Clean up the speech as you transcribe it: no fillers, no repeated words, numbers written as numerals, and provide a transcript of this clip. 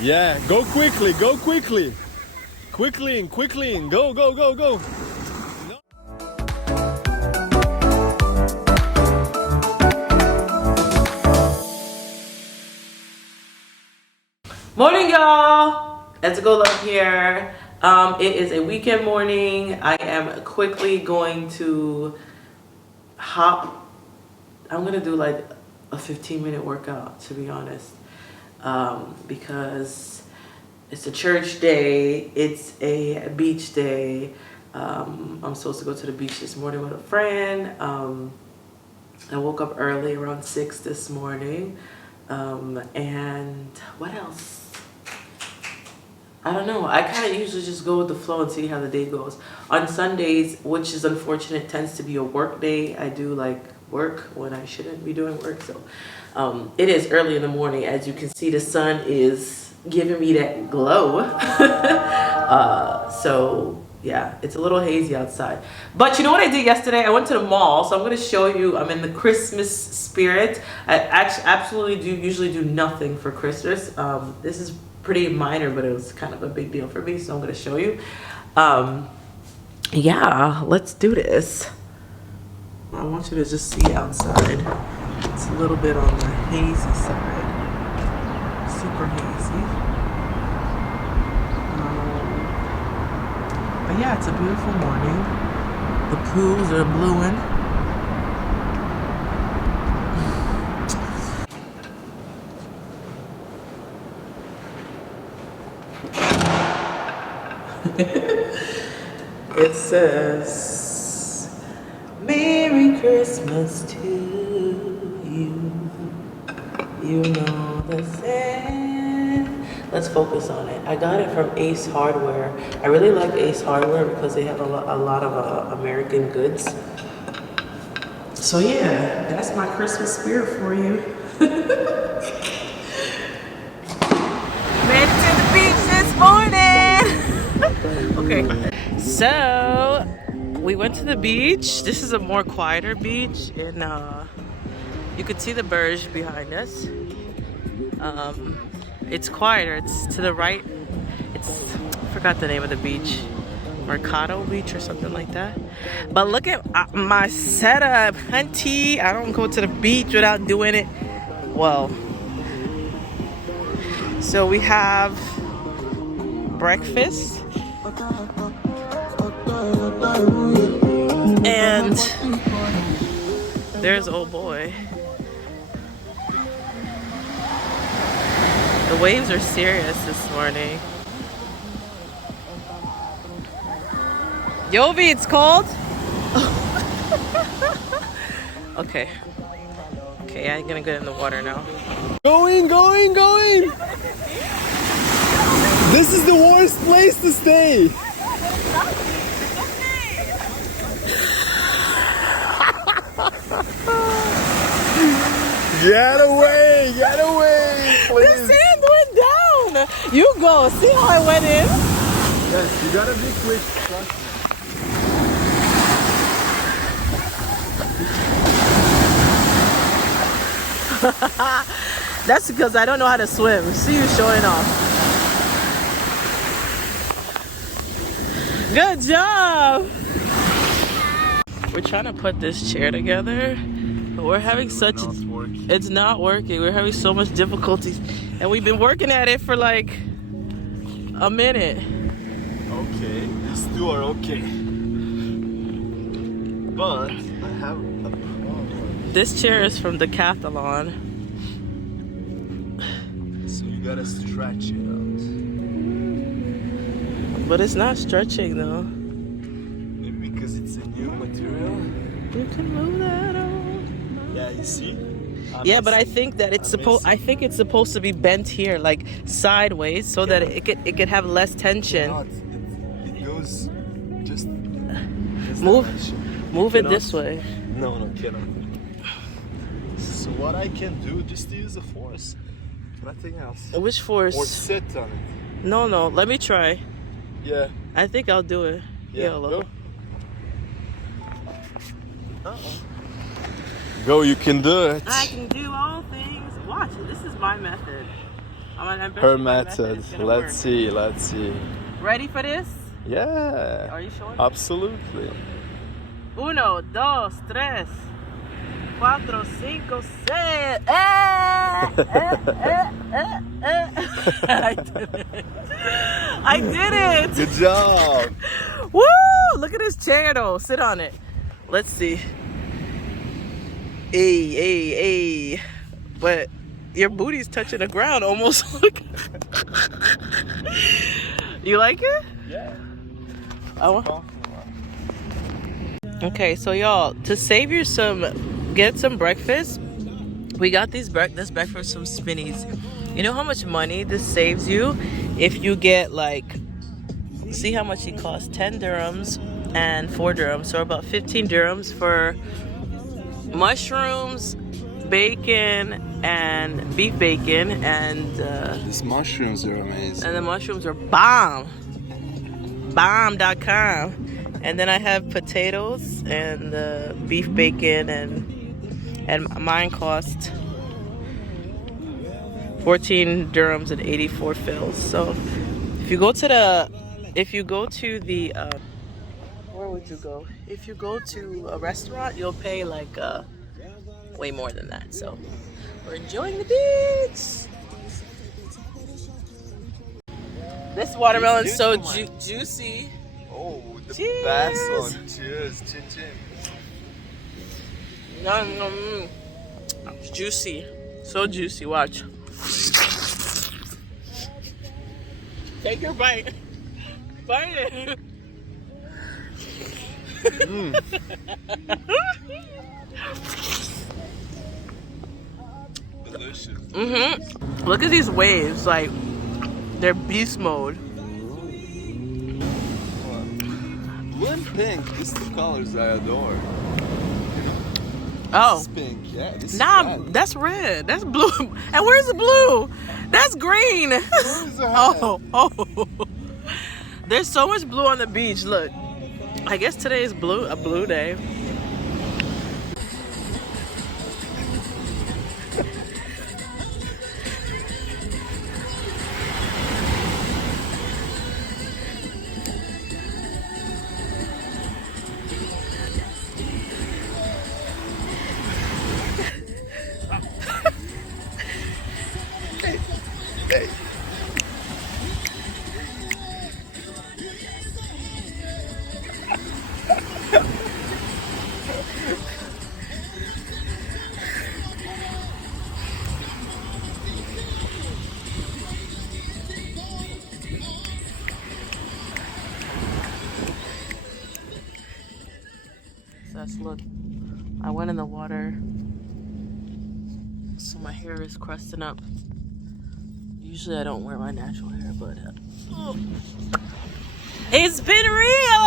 Yeah, go quickly, go quickly. Quickly and quickly and go, go, go, go. Morning, y'all. It's Go Love here. It is a weekend morning. I am quickly going to I'm gonna do like a 15-minute workout, to be honest, because it's a church day. It's a beach day. I'm supposed to go to the beach this morning with a friend. I woke up early, around 6 this morning. And what else? I don't know. I kind of usually just go with the flow and see how the day goes. On Sundays, which is unfortunate, tends to be a work day. I do like work when I shouldn't be doing work. So it is early in the morning. As you can see, the sun is giving me that glow. So yeah, it's a little hazy outside. But you know what I did yesterday? I went to the mall. So I'm going to show you. I'm in the Christmas spirit. I actually absolutely usually do nothing for Christmas. This is pretty minor, but it was kind of a big deal for me, so I'm going to show you. Yeah, let's do this. I want you to just see outside. It's a little bit on the hazy side, super hazy. But yeah, it's a beautiful morning. The pools are blueing. It says, Merry Christmas to you. You know the thing. Let's focus on it. I got it from Ace Hardware. I really like Ace Hardware because they have a lot of American goods. So yeah, that's my Christmas spirit for you. Made it to the beach this morning. Okay, so we went to the beach. This is a more quieter beach, and you can see the Burj behind us. It's quieter. It's to the right. I forgot the name of the beach. Mercado Beach or something like that. But look at my setup, hunty. I don't go to the beach without doing it well. So we have breakfast. And there's old boy. The waves are serious this morning. Yovi, it's cold? Okay. Okay, I'm gonna get in the water now. Going, going, going. This is the worst place to stay. Get away, please. The sand went down. You go. See how I went in? Yes, you gotta be quick. Trust me. That's because I don't know how to swim. See you showing off. Good job. We're trying to put this chair together. We're having it's not working. We're having so much difficulties, and we've been working at it for like a minute. Okay, these two are okay, but I have a problem. This chair is from Decathlon, so you gotta stretch it out. But it's not stretching though. Maybe because it's a new material. You can move that on. Yeah, you see? Yeah, but I think that it's supposed to be bent here, like sideways, so that it could have less tension. It goes just move it this way. No, cannot. So what I can do, just to use the force, nothing else. Which force? Or sit on it. No, let me try. Yeah. I think I'll do it. Yeah, YOLO. Go. Go, you can do it. I can do all things. Watch, this is my method. her method. Let's see. Ready for this? Yeah. Are you sure? Absolutely. 1, 2, 3, 4, 5, 6. I did it. Good job. Woo! Look at this chair though. Sit on it. Let's see. Hey. But your booty's touching the ground almost. You like it? Yeah. Okay, so y'all, to save you get some breakfast. We got this breakfast from Spinneys. You know how much money this saves you if you get see how much it costs? 10 dirhams and 4 dirhams. So about 15 dirhams for mushrooms, bacon, and beef bacon, and These mushrooms are amazing. and the mushrooms are bomb.com. And then I have potatoes and beef bacon, and mine cost 14 dirhams and 84 fils. So if you go to the where would you go? If you go to a restaurant, you'll pay way more than that. So we're enjoying the beach. This watermelon's so juicy. Oh, the Cheers. best one. Cheers. Chin chin. It's juicy. So juicy. Watch. Take your bite. Bite it. Delicious. Look at these waves. They're beast mode. Blue and pink. These two colors I adore. Oh. This is pink. Yeah, this is red. That's red. That's blue. And where's the blue? That's green. Oh. There's so much blue on the beach. Look. I guess today is a blue day. Hey. Look, I went in the water, so my hair is crusting up. Usually I don't wear my natural hair, but it's been real.